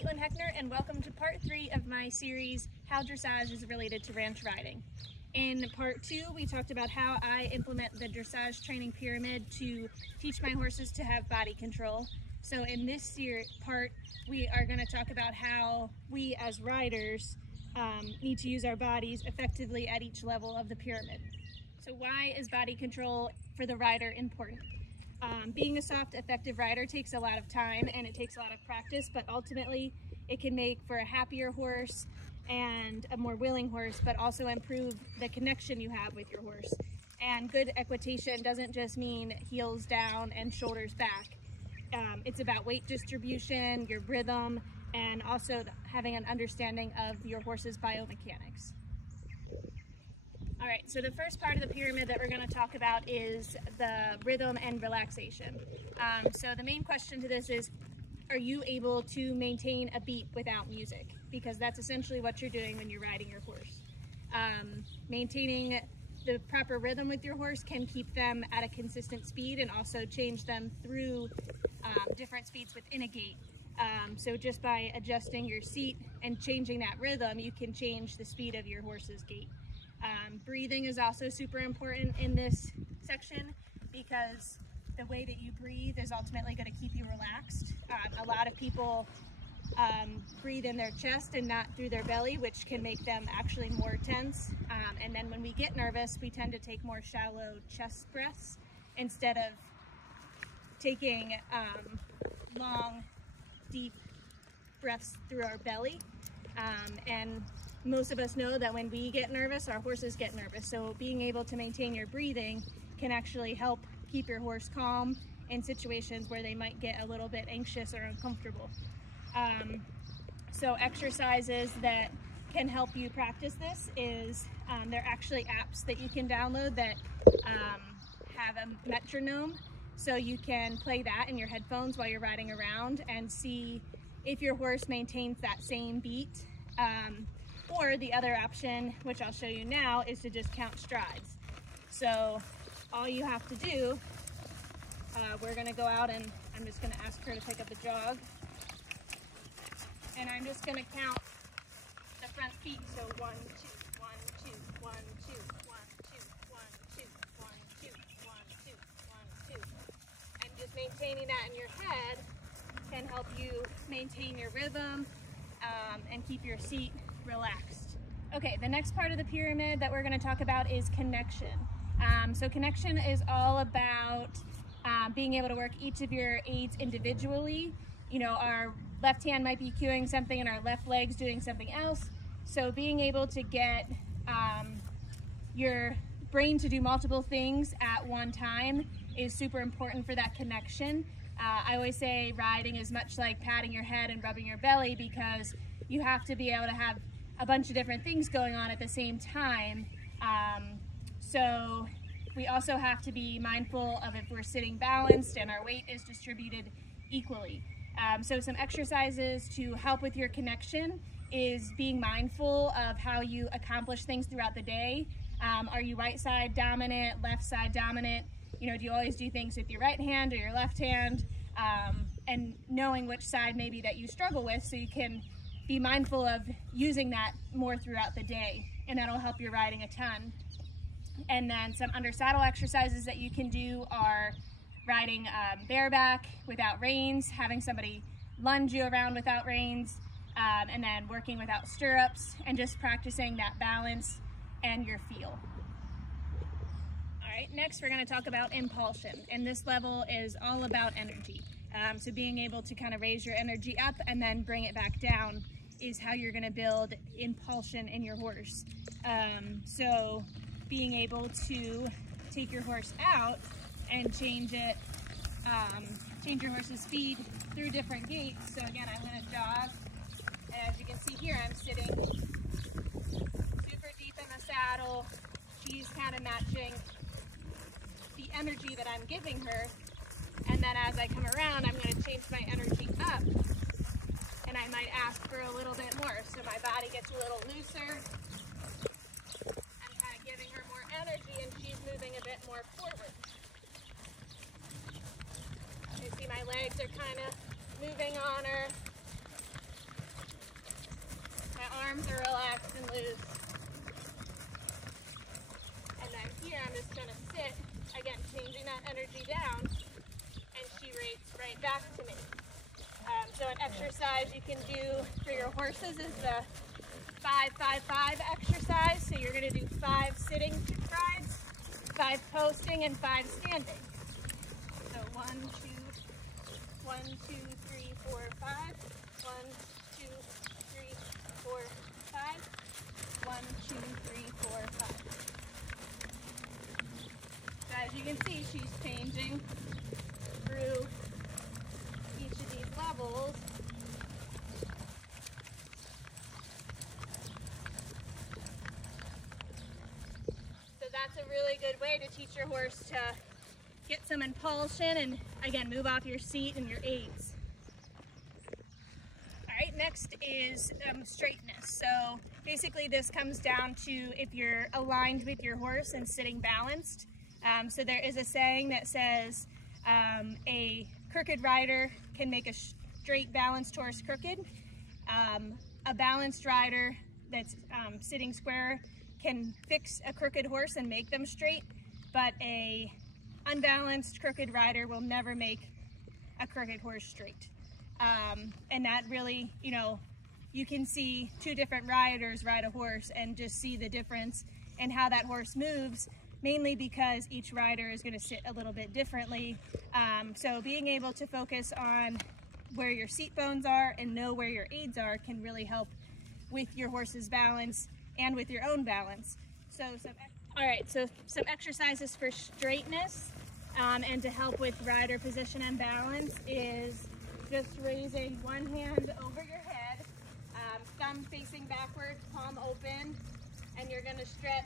Caitlin Heckner, and welcome to part 3 of my series, How Dressage is Related to Ranch Riding. In part 2, we talked about how I implement the dressage training pyramid to teach my horses to have body control. So in this part, we are going to talk about how we as riders need to use our bodies effectively at each level of the pyramid. So why is body control for the rider important? Being a soft, effective rider takes a lot of time and it takes a lot of practice, but ultimately it can make for a happier horse and a more willing horse, but also improve the connection you have with your horse. And good equitation doesn't just mean heels down and shoulders back. It's about weight distribution, your rhythm, and also having an understanding of your horse's biomechanics. All right, so the first part of the pyramid that we're going to talk about is the rhythm and relaxation. So the main question to this is, are you able to maintain a beat without music? Because that's essentially what you're doing when you're riding your horse. Maintaining the proper rhythm with your horse can keep them at a consistent speed and also change them through different speeds within a gait. So just by adjusting your seat and changing that rhythm, you can change the speed of your horse's gait. Breathing is also super important in this section because the way that you breathe is ultimately going to keep you relaxed. A lot of people breathe in their chest and not through their belly, which can make them actually more tense. And then when we get nervous, we tend to take more shallow chest breaths instead of taking long, deep breaths through our belly. And most of us know that when we get nervous, our horses get nervous. So being able to maintain your breathing can actually help keep your horse calm in situations where they might get a little bit anxious or uncomfortable. So exercises that can help you practice this is, there are actually apps that you can download that have a metronome. So you can play that in your headphones while you're riding around and see if your horse maintains that same beat. Or the other option, which I'll show you now, is to just count strides. So all you have to do, we're gonna go out and I'm just gonna ask her to pick up a jog. And I'm just gonna count the front feet. So 1, 2, 1, 2, 1, 2, 1, 2, 1, 2, 1, 2, 1, 2, 1, 2. And just maintaining that in your head can help you maintain your rhythm and keep your seat relaxed. Okay, the next part of the pyramid that we're going to talk about is connection. So connection is all about being able to work each of your aids individually. You know, our left hand might be cueing something and our left leg's doing something else. So being able to get your brain to do multiple things at one time is super important for that connection. I always say riding is much like patting your head and rubbing your belly because you have to be able to have a bunch of different things going on at the same time. So we also have to be mindful of if we're sitting balanced and our weight is distributed equally. So some exercises to help with your connection is being mindful of how you accomplish things throughout the day. Are you right side dominant, left side dominant? You know, do you always do things with your right hand or your left hand? And knowing which side maybe that you struggle with so you can be mindful of using that more throughout the day, and that'll help your riding a ton. And then some under saddle exercises that you can do are riding bareback without reins, having somebody lunge you around without reins, and then working without stirrups, and just practicing that balance and your feel. All right, next we're going to talk about impulsion, and this level is all about energy. So being able to kind of raise your energy up and then bring it back down is how you're going to build impulsion in your horse. So being able to take your horse out and change it, change your horse's speed through different gaits. So again, I'm going to jog, and as you can see here, I'm sitting super deep in the saddle. She's kind of matching the energy that I'm giving her, and then as I come around, I'm going to change my energy up, and I might ask for a little bit more, so my body gets a little looser. I'm kind of giving her more energy, and she's moving a bit more forward. You see my legs are kind of moving on her. My arms are relaxed and loose. And then here I'm just going to sit, again, changing that energy down, and she rates right back to me. So an exercise you can do for your horses is the 5-5-5 exercise. So you're going to do 5 sitting strides, 5 posting, and 5 standing. So 1, 2, 3, 4, 5. 1, 2, 3, 4, 5. 1, 2, 3, 4, 5. So as you can see, she's changing through each of these levels. So that's a really good way to teach your horse to get some impulsion and, again, move off your seat and your aids. All right, next is straightness. So basically this comes down to if you're aligned with your horse and sitting balanced. So there is a saying that says a crooked rider can make a straight balanced horse crooked. A balanced rider that's sitting square can fix a crooked horse and make them straight, but a unbalanced crooked rider will never make a crooked horse straight. And that really, you know, you can see 2 different riders ride a horse and just see the difference in how that horse moves, mainly because each rider is going to sit a little bit differently. So being able to focus on where your seat bones are and know where your aids are can really help with your horse's balance and with your own balance. So some exercises for straightness and to help with rider position and balance is just raising one hand over your head, thumb facing backward, palm open, and you're going to stretch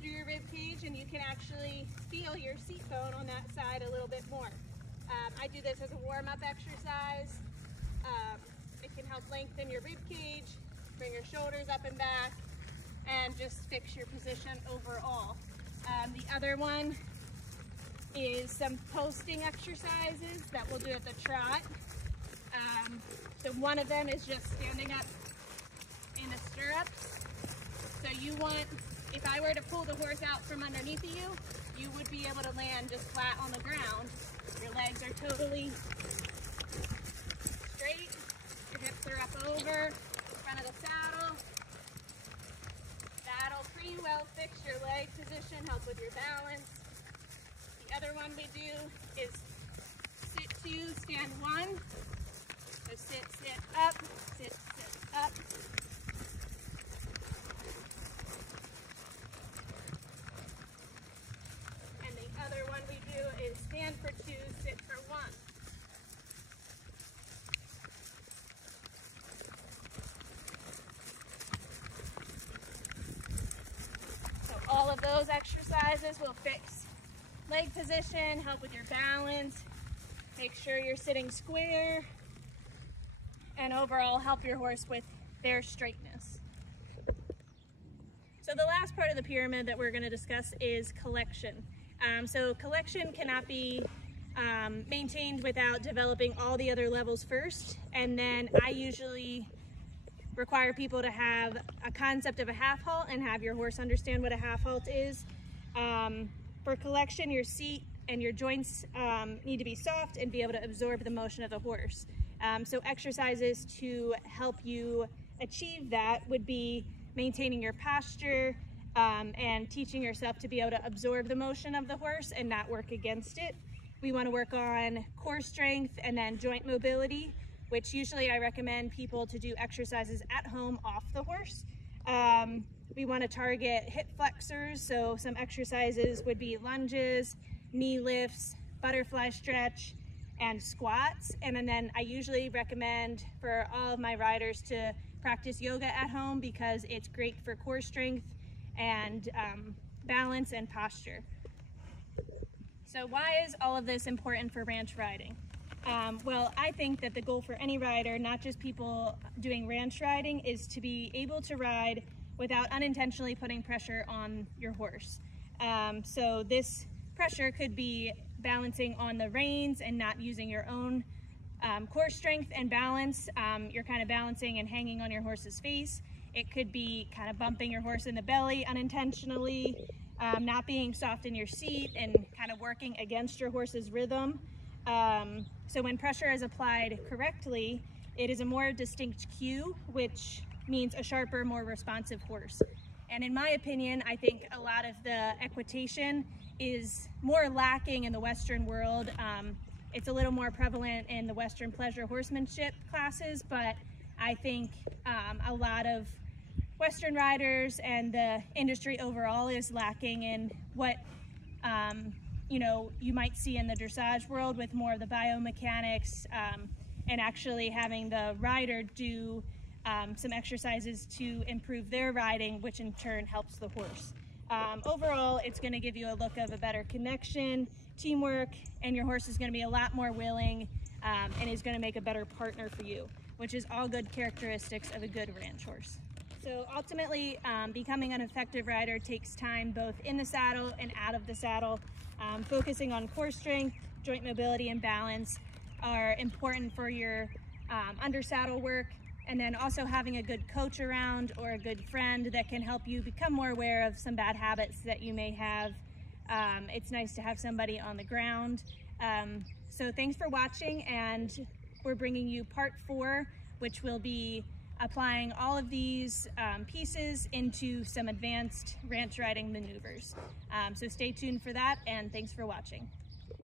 through your rib cage, and you can actually feel your seat bone on that side a little bit more. I do this as a warm-up exercise. It can help lengthen your rib cage, bring your shoulders up and back, and just fix your position overall. The other one is some posting exercises that we'll do at the trot. So one of them is just standing up in a stirrup. So you want, if I were to pull the horse out from underneath of you, you would be able to land just flat on the ground. Your legs are totally straight, your hips are up over, front of the saddle. That'll pretty well fix your leg position, help with your balance. The other one we do is sit 2, stand 1. So sit, sit, up, sit, sit, up. And the other one we do is stand for 2, sit for 1. So all of those exercises will fix leg position, help with your balance, make sure you're sitting square, and overall help your horse with their straightness. So the last part of the pyramid that we're going to discuss is collection. So collection cannot be maintained without developing all the other levels first, and then I usually require people to have a concept of a half halt and have your horse understand what a half halt is. For collection, your seat and your joints need to be soft and be able to absorb the motion of the horse. So exercises to help you achieve that would be maintaining your posture and teaching yourself to be able to absorb the motion of the horse and not work against it. We want to work on core strength and then joint mobility, which usually I recommend people to do exercises at home off the horse. We want to target hip flexors, so some exercises would be lunges, knee lifts, butterfly stretch, and squats. And then I usually recommend for all of my riders to practice yoga at home because it's great for core strength and balance and posture. So why is all of this important for ranch riding? Well, I think that the goal for any rider, not just people doing ranch riding, is to be able to ride without unintentionally putting pressure on your horse. So this pressure could be balancing on the reins and not using your own Core strength and balance, you're kind of balancing and hanging on your horse's face. It could be kind of bumping your horse in the belly unintentionally, not being soft in your seat and kind of working against your horse's rhythm. So when pressure is applied correctly, it is a more distinct cue, which means a sharper, more responsive horse. And in my opinion, I think a lot of the equitation is more lacking in the Western world. It's a little more prevalent in the Western pleasure horsemanship classes, but I think a lot of Western riders and the industry overall is lacking in what you might see in the dressage world, with more of the biomechanics and actually having the rider do some exercises to improve their riding, which in turn helps the horse. Overall, it's going to give you a look of a better connection, teamwork, and your horse is going to be a lot more willing and is going to make a better partner for you, which is all good characteristics of a good ranch horse. So ultimately, becoming an effective rider takes time both in the saddle and out of the saddle. Focusing on core strength, joint mobility, and balance are important for your under saddle work. And then also having a good coach around or a good friend that can help you become more aware of some bad habits that you may have. It's nice to have somebody on the ground. So thanks for watching, and we're bringing you part 4, which will be applying all of these pieces into some advanced ranch riding maneuvers. So stay tuned for that, and thanks for watching.